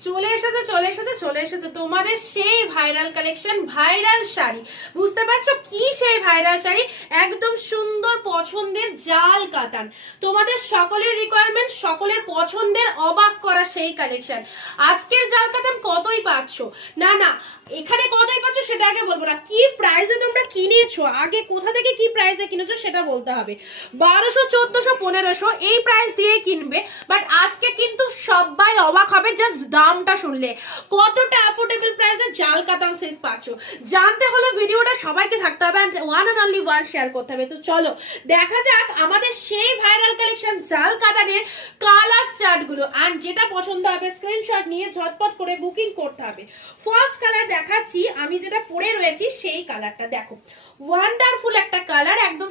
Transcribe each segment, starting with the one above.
চলে এসেছে চলে এসেছে চলে এসেছে। তোমাদের সেই ভাইরাল কালেকশন ভাইরাল শাড়ি। বুঝতে পারছ কি সেই ভাইরাল শাড়ি? একদম সুন্দর পছন্দের জাল কাতান। তোমাদের সকলের রিকোয়ারমেন্ট সকলের পছন্দের অবাক করা সেই কালেকশন আজকের জাল কাতান পাচ্ছ? না না, এখানে কতই পাচ্ছ সেটা আগে বলব না। কি প্রাইসে তোমরা কিনেছো? আগে কোথা থেকে কি প্রাইসে কিনেছো সেটা বলতে হবে। বারোশো, চোদ্দশো, পনেরোশো এই প্রাইস দিয়ে কিনবে বাট আজকে কিন্তু সবাই অবাক হবে জাস্ট দামটা শুনলে। কতটা অ্যাফোর্ডেবল প্রাইসে জাল কাতান সিল্ক পাচ্ছ? জানতে হলে ভিডিওটা সবাইকে থাকতে হবে one and only one share করতে হবে। তো চলো, দেখা যাক আমাদের সেই ভাইরাল কালেকশন জাল কাতানের কালার চার্টগুলো অ্যান্ড যেটা পছন্দ হবে স্ক্রিনশট নিয়ে ঝটপট করে বুকিং করতে হবে। ফার্স্ট কালার দেখাচ্ছি, আমি যেটা পরে রয়েছি সেই কালারটা দেখো ওয়ান্ডারফুল একটা কালার একদম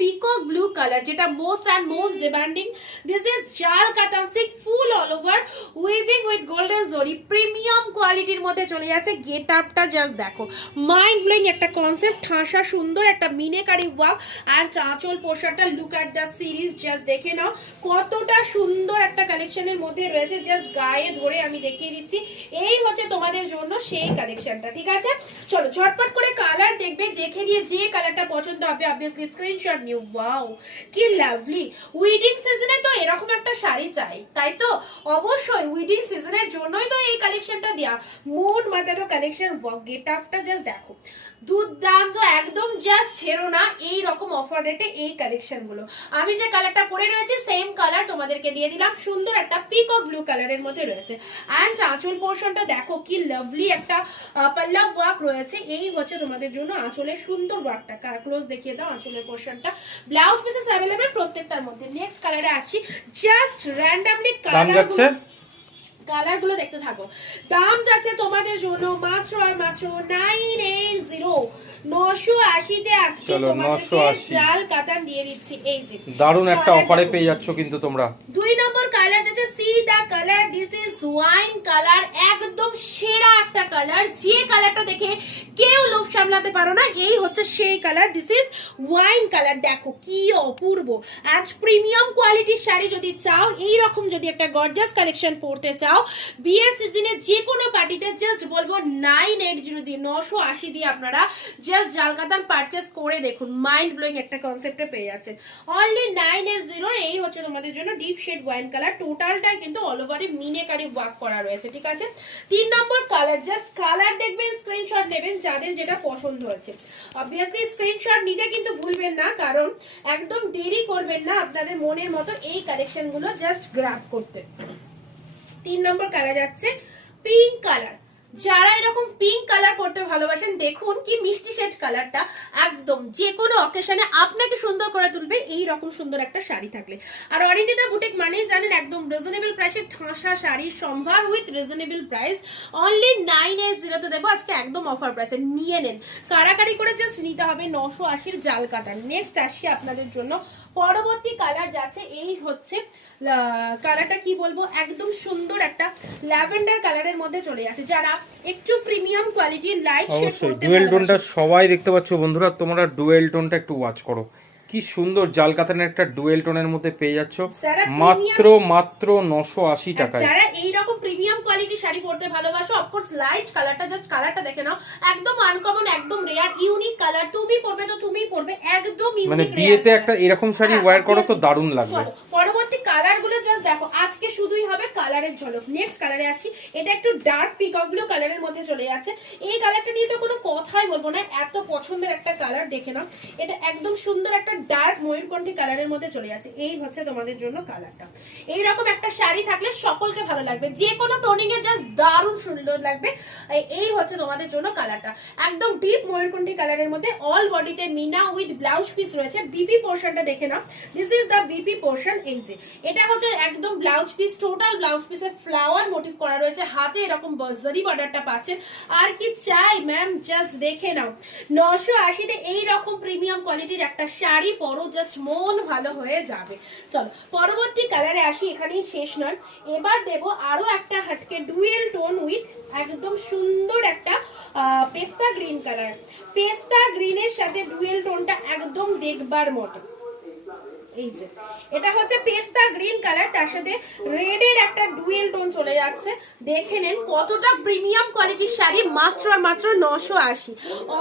পিকক ব্লু কালার যেটা most and most demanding this is জাল কাতান silk full all over weaving with golden zari premium কোয়ালিটির মধ্যে চলে যাচ্ছে। গেট আপটা জাস্ট দেখো। মাইন্ড ব্লোয়িং একটা কনসেপ্ট ঠাসা সুন্দর একটা মিনেকারি ওয়াক অ্যান্ড আঁচল পোশাকটা look at the series just দেখে নাও। কতটা সুন্দর একটা কালেকশনের মধ্যে রয়েছে জাস্ট গায়ে ধরে আমি দেখিয়ে দিচ্ছি। এই হচ্ছে তোমাদের জন্য সেই কালেকশনটা ঠিক আছে? চলো ঝটপট করে কালার দেখবে দেখে নিয়ে যে কালারটা পছন্দ হবে অবভিয়াসলি স্ক্রিনশট নিউ ওয়াও কি লাভলি উইডিং সিজনে তো এরকম একটা শাড়ি চাই, তাই তো? অবশ্যই উইডিং সিজনের জন্যই তো এই কালেকশনটা দেয়া। মুন মাতানো কালেকশন গেট আপটা জাস্ট দেখো। দুর্দান্ত, একদম জাস্ট ছেড়ো না এই রকম অফার রেটে এই কালেকশনগুলো আমি যে কালারটা পরে রয়েছে সেম কালার তোমাদেরকে দিয়ে দিলাম। সুন্দর একটা পিকক ব্লু কালারের মধ্যে রয়েছে। অ্যান্ড আঁচল পোর্শনটা দেখো, কি লাভলি একটা পাল্লা ওয়ার্ক রয়েছে। এই হচ্ছে তোমাদের জন্য আঁচলের সুন্দর ওয়ার্কটা ক্লোজ দেখিয়ে দাও আঁচলের পোর্শনটা ব্লাউজ পিসেস अवेलेबल প্রত্যেকটার মধ্যে। নেক্সট কালারে আসছি। জাস্ট র্যান্ডমলি কালার যাচ্ছে? কালারগুলো দেখতে থাকো। দাম যাচ্ছে তোমাদের জন্য মাত্র আর মাত্র নাইন এইট জিরো নশো আশিতে আজকে চলো, তোমাদেরকে 980 জাল কাতান দিয়ে দিচ্ছি। এই যে দারুণ একটা অফারে পেয়ে যাচ্ছ কিন্তু তোমরা। দুই নম্বর কালার যেটা see the colour this is wine colour একদম সেরা একটা কালার যে কালারটা দেখে কেউ লোভ সামলাতে পারো না এই হচ্ছে সেই colour this is wine colour দেখো কি অপূর্ব। আজ প্রিমিয়াম কোয়ালিটির শাড়ি যদি চাও এই রকম যদি একটা গর্জাস কালেকশন পরতে চাও বিয়ের সিজনে যে কোনো পার্টিতে জাস্ট বলব নাইন এইট জিরো দিয়ে নশো আশি দিয়ে আপনারা জাস্ট জালকাতাম পারচেস করে দেখুন মাইন্ড ব্লোয়িং একটা কনসেপ্টে পেয়ে যাচ্ছেন। অনলি নাইন এইট জিরো এই হচ্ছে তোমাদের জন্য ডিপ শেড ওয়াইন কালার টোটালটাই কিন্তু অল ওভারে মিনেকারি ওয়ার্ক করা রয়েছে, ঠিক আছে? তিন নম্বর কালার জাস্ট কালার দেখবেন স্ক্রিনশট নেবেন যাদের যেটা পছন্দ হচ্ছে। অবভিয়াসলি স্ক্রিনশট নিতে কিন্তু ভুলবেন না, কারণ একদম দেরি করবেন না আপনাদের মনের মতো এই কালেকশনগুলো জাস্ট গ্রাফ করতে। তিন নম্বর কালার যাচ্ছে পিঙ্ক কালার যারা এরকম পিঙ্ক কালার পরতে ভালোবাসেন, দেখুন কি মিষ্টি শেড কালারটা একদম যে কোনো অকেশনে আপনাকে সুন্দর করে তুলবে, এই রকম সুন্দর একটা শাড়ি থাকলে। আর অরিন্দিতা বুটিক মানেই জানেন, একদম রিজনেবল প্রাইসে ঠাঁসা শাড়ির সম্ভার with reasonable price only nine eight জিরোতে দেবো, আজকে একদম অফার প্রাইসে নিয়ে নেন। কারাকারি করে জাস্ট নিতে হবে নশো আশির জাল কাতার নেক্সট আসছি আপনাদের জন্য। পরবর্তী কালার যাচ্ছে, এই হচ্ছে কালারটা কি বলব? একদম সুন্দর একটা ল্যাভেন্ডার কালারের মধ্যে চলে যাচ্ছে যারা একটু প্রিমিয়াম কোয়ালিটির লাইট শেড করতে ডুয়েল টোনটা সবাই দেখতে পাচ্ছ বন্ধুরা তোমরা ডুয়েল টোনটা একটু ওয়াচ করো। কি সুন্দর জাল কাতানের একটা ডুয়েল টোনের মধ্যে পেয়ে যাচ্ছ। মাত্র মাত্র নশো আশি টাকায়। যারা এইরকম প্রিমিয়াম কোয়ালিটি শাড়ি পরতে ভালোবাসো অফকোর্স লাইট কালারটা জাস্ট কালারটা দেখে নাও। একদম আনকমন একদম রেয়ার ইউনিক কালার তুমি পরবে তো তুমিই পরবে একদম ইউনিক মানে বিয়েতে একটা এরকম শাড়ি ওয়্যার করো তো। দারুণ লাগবে চলো, পরবর্তী কালারগুলো জাস্ট দেখো আজকে শুধুই হবে কালারের ঝলক। নেক্সট কালারে আসি এটা একটু ডার্ক পিকক ব্লু কালারের মধ্যে চলে যাচ্ছে। এই কালারটা নিয়ে তো কোনো কথাই বলব না। এত পছন্দের একটা কালার দেখে নাও। এটা একদম সুন্দর একটা ডার্ক ময়ূরকণ্ঠী কালারের মধ্যে চলে যাচ্ছে। এই হচ্ছে তোমাদের জন্য কালারটা এইরকম একটা শাড়ি থাকলে সকলকে ভালো লাগবে। যে কোনো টোনিং এ জাস্ট দারুণ সুন্দর লাগবে। এই- হচ্ছে তোমাদের জন্য কালারটা একদম ডিপ ময়ূরকণ্ঠী কালারের মধ্যে অল বডিতে মিনা উইথ ব্লাউজ পিস রয়েছে। বিপি পোর্শনটা দেখে নাও। This is the BP portion এই যে। এটা হচ্ছে একদম ব্লাউজ পিস টোটাল ব্লাউজ পিসে ফ্লাওয়ার মোটিভ করা রয়েছে। হাতে এরকম জারি বর্ডারটা পাচ্ছেন। আর কি চাই ম্যাম জাস্ট দেখে নাও। নশো আশিতে এই রকম প্রিমিয়াম কোয়ালিটির একটা শাড়ি পরো জাস্ট মন ভালো হয়ে যাবে। চলো, পরবর্তী কালারে আসি, এখানেই শেষ নয়। এবার দেব আরও একটা হাটকে ডুয়েল টোন উইথ একদম সুন্দর একটা পেস্তা গ্রিন কালার পেস্তা গ্রিনের সাথে ডুয়েল টোনটা একদম দেখবার মতো। এই যে, এটা হচ্ছে পেস্তা গ্রিন কালার, তার সাথে রেড এর একটা ডুয়েল টোন চলে যাচ্ছে। দেখে নেন কতটা প্রিমিয়াম কোয়ালিটির শাড়ি, মাত্র আর মাত্র নশো আশি।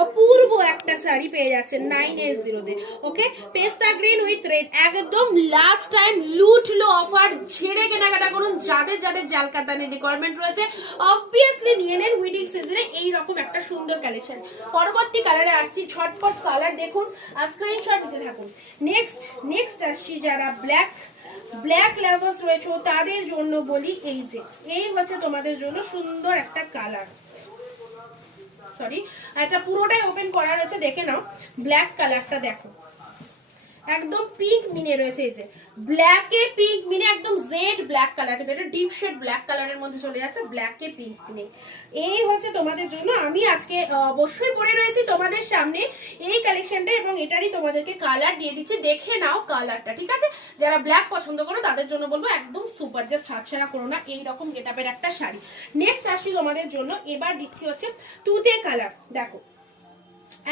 অপূর্ব একটা শাড়ি পেয়ে যাচ্ছে নাইন জিরোতে ওকে পেস্তা গ্রিন উইথ রেড একদম লাস্ট টাইম লুটলো অফার ছেড়ে কেনাকাটা করুন, যাদের যাদের জালকাতানের রিকোয়ারমেন্ট রয়েছে। অবভিয়াসলি নিয়ে নেন উইডিং সিজনে এইরকম একটা সুন্দর কালেকশন পরবর্তী কালারে আসছি ছটপট কালার দেখুন, আর স্ক্রিনশট দিতে থাকুন। নেক্সট নেক্সট আসছি যারা ব্ল্যাক ব্ল্যাক লাভার্স রয়েছে তাদের জন্য বলি এই যে, এই হচ্ছে তোমাদের জন্য সুন্দর একটা কালার সরি এটা পুরোটাই ওপেন করা রয়েছে, দেখে নাও ব্ল্যাক কালারটা দেখো। একদম পিঙ্ক মিনে রয়েছে এই যে। ব্ল্যাকে পিঙ্ক মিনে, একদম জেড ব্ল্যাক কালার কিন্তু এটা ডিপ শেড ব্ল্যাক কালারের মধ্যে চলে যাচ্ছে ব্ল্যাকে পিঙ্ক মিনে। এই হচ্ছে তোমাদের জন্য, আমি আজকে অবশ্যই পরে রয়েছি তোমাদের সামনে এই কালেকশনটা এবং এটারই তোমাদেরকে কালার দিয়ে দিচ্ছি। দেখে নাও কালারটা ঠিক আছে? যারা ব্ল্যাক পছন্দ করো, তাদের জন্য বলব একদম সুপার জাস্ট ছাড়ছাড়া করো না এইরকম গেটআপের একটা শাড়ি। নেক্সট আসি তোমাদের জন্য, এবার দিচ্ছি হচ্ছে তুতে কালার দেখো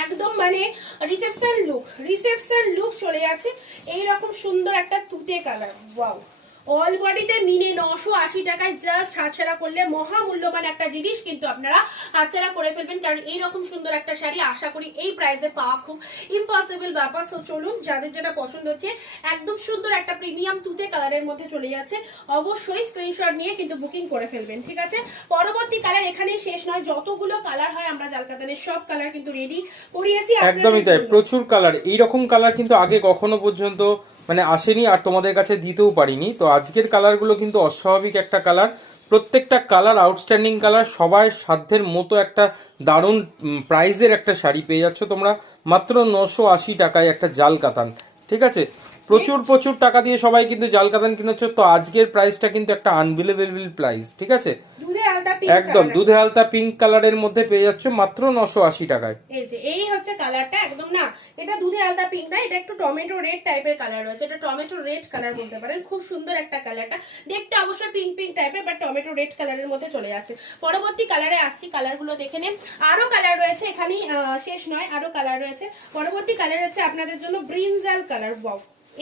একদম মানে রিসেপশন লুক রিসেপশন লুক চলে যাচ্ছে। এইরকম সুন্দর একটা তুতে কালার ওয়াও অল বডিতে মিনে নশো আশি টাকায় জাস্ট হাতছাড়া করলে মহামূল্যবান একটা জিনিস কিন্তু আপনারা হাতছাড়া করে ফেলবেন। কারণ এইরকম সুন্দর একটা শাড়ি আশা করি এই প্রাইসে পাওয়া খুব ইম্পসিবল ব্যাপার। So, চলুন যাদের যেটা পছন্দ হচ্ছে একদম সুন্দর একটা প্রিমিয়াম তুতে কালারের মধ্যে চলে যাচ্ছে। অবশ্যই স্ক্রিনশট নিয়ে কিন্তু বুকিং করে ফেলবেন ঠিক আছে? পরবর্তী কালার এখানেই শেষ নয়। যতগুলো কালার হয় আমরা জালকাতানের সব কালার কিন্তু রেডি করিয়েছি। একদমই তাই। প্রচুর কালার এইরকম কালার কিন্তু আগে কখনো পর্যন্ত মানে আসেনি আর তোমাদের কাছে দিতেও পারিনি। তো আজকের কালারগুলো কিন্তু অস্বাভাবিক একটা কালার প্রত্যেকটা কালার আউটস্ট্যান্ডিং কালার সবাই সাধ্যের মতো একটা দারুণ প্রাইজের একটা শাড়ি পেয়ে যাচ্ছ তোমরা। মাত্র নশো আশি টাকায় একটা জাল কাতান ঠিক আছে? প্রচুর প্রচুর টাকা দিয়ে সবাই কিন্তু জাল কাতান কিনেছ। তো আজকের প্রাইসটা কিন্তু একটা আনবিলেবেল প্রাইস ঠিক আছে? একদম দুধে হালতা পিঙ্ক কালারের মধ্যে পেয়ে যাচ্ছ মাত্র নশো আশি টাকায়। এই যে এই হচ্ছে কালারটা একদম না এটা দুধে আলতা পিঙ্ক না এটা একটু টমেটো রেড টাইপের কালার রয়েছে। এটা টমেটো রেড কালার বলতে পারেন খুব সুন্দর একটা কালারটা দেখতে অবশ্যই পিঙ্ক পিঙ্ক টাইপের বাট টমেটো রেড কালারের মধ্যে চলে যাচ্ছে। পরবর্তী কালারে আসছি কালারগুলো দেখে নিন। আরও কালার রয়েছে এখানেই শেষ নয় আরও কালার রয়েছে। পরবর্তী কালার আছে আপনাদের জন্য ব্রিনজাল কালার বাউ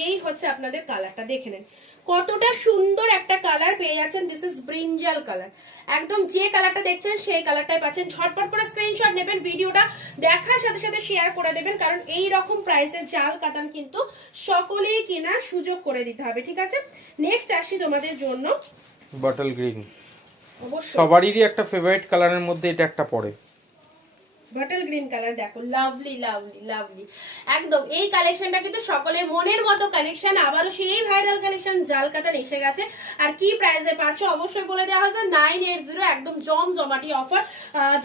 এই হচ্ছে আপনাদের কালারটা দেখে নেন। কতটা সুন্দর একটা কালার পেয়ে যাচ্ছেন। দিস ইজ ব্রিঞ্জাল কালার একদম যে কালারটা দেখছেন সেই কালারটাই পাচ্ছেন। ঝটপট করে স্ক্রিনশট নেবেন ভিডিওটা দেখার সাথে সাথে শেয়ার করে দেবেন কারণ এই রকম প্রাইসে জাল কাতান কিন্তু সকলেই কেনার সুযোগ করে দিতে হবে ঠিক আছে? নেক্সট আসি তোমাদের জন্য। বটল গ্রিন অবশ্যই। সবারই একটা ফেভারিট কালারের মধ্যে এটা একটা পড়ে। বটল গ্রিন কালার, দেখো, লাভলি লাভলি লাভলি। একদম, এই কালেকশনটা কিন্তু সকলের মনের মতো কালেকশন, আবারও সেই ভাইরাল কালেকশন জাল কাতান এসে গেছে। আর কি প্রাইসে পাচ্ছ, অবশ্যই বলে দেওয়া হয়েছে নাইন এইট জিরো একদম জম জমাটি অফার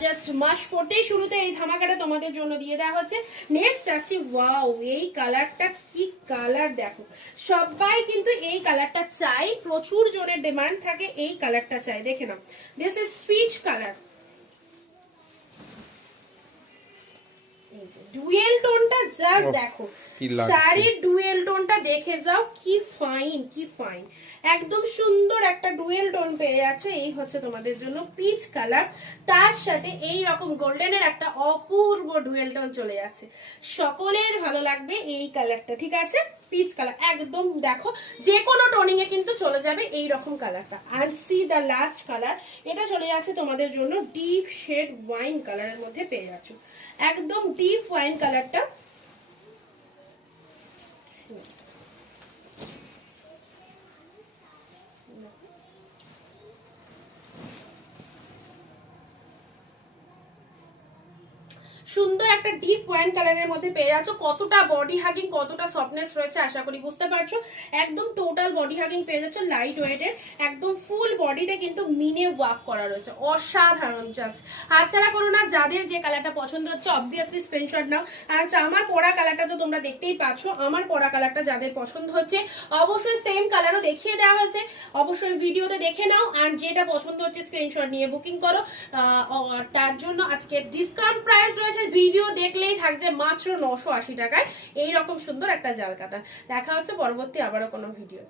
জাস্ট মাস পড়তেই শুরুতে এই ধামাকাটা তোমাদের জন্য দিয়ে দেওয়া হচ্ছে। নেক্সট আসছি ওয়াও এই কালারটা কি কালার, দেখো। সবাই কিন্তু এই কালারটা চাই প্রচুর জনের ডিমান্ড থাকে, এই কালারটা চাই দেখে নাও। This is peach colour dual টোনটা just দেখো। শাড়ির ডুয়েল টোনটা দেখে যাও কি ফাইন কি ফাইন একদম সুন্দর একটা ডুয়েল টোন পেয়ে যাচ্ছ। এই হচ্ছে তোমাদের জন্য পিচ কালার তার সাথে এই রকম গোল্ডেনের একটা অপূর্ব ডুয়েল টোন চলে যাচ্ছে। সকলের ভালো লাগবে এই কালারটা ঠিক আছে? পিচ কালার একদম দেখো যে কোনো টোনিং এ কিন্তু চলে যাবে এই রকম কালারটা আর সি দ্য লাস্ট কালার এটা চলে যাচ্ছে তোমাদের জন্য ডিপ শেড ওয়াইন কালারের মধ্যে পেয়ে যাচ্ছ। একদম ডিপ ওয়াইন কালারটা সুন্দর একটা ডিপ ওয়াইন কালারের মধ্যে পেয়ে যাচ্ছ। কতটা বডি হাগিং কতটা সফটনেস রয়েছে আশা করি বুঝতে পারছ। একদম টোটাল বডি হাগিং পেয়ে যাচ্ছ লাইট ওয়েটের একদম ফুল বডিতে কিন্তু মিনে ওয়াক করা রয়েছে। অসাধারণ জাস্ট হাতছাড়া করো না, যাদের যে কালারটা পছন্দ হচ্ছে অবভিয়াসলি স্ক্রিনশট নাও। আচ্ছা আমার পরা কালারটা তো তোমরা দেখতেই পাচ্ছ। আমার পরা কালারটা যাদের পছন্দ হচ্ছে, অবশ্যই সেম কালারও দেখিয়ে দেওয়া হয়েছে। অবশ্যই ভিডিওতে দেখে নাও। আর যেটা পছন্দ হচ্ছে স্ক্রিনশট নিয়ে বুকিং করো। তার জন্য আজকে ডিসকাউন্ট প্রাইস রয়েছে ভিডিও দেখলেই থাকছে মাত্র নশো আশি টাকায়। এইরকম সুন্দর একটা জাল কাতা দেখা হচ্ছে পরবর্তী আবারও কোনো ভিডিও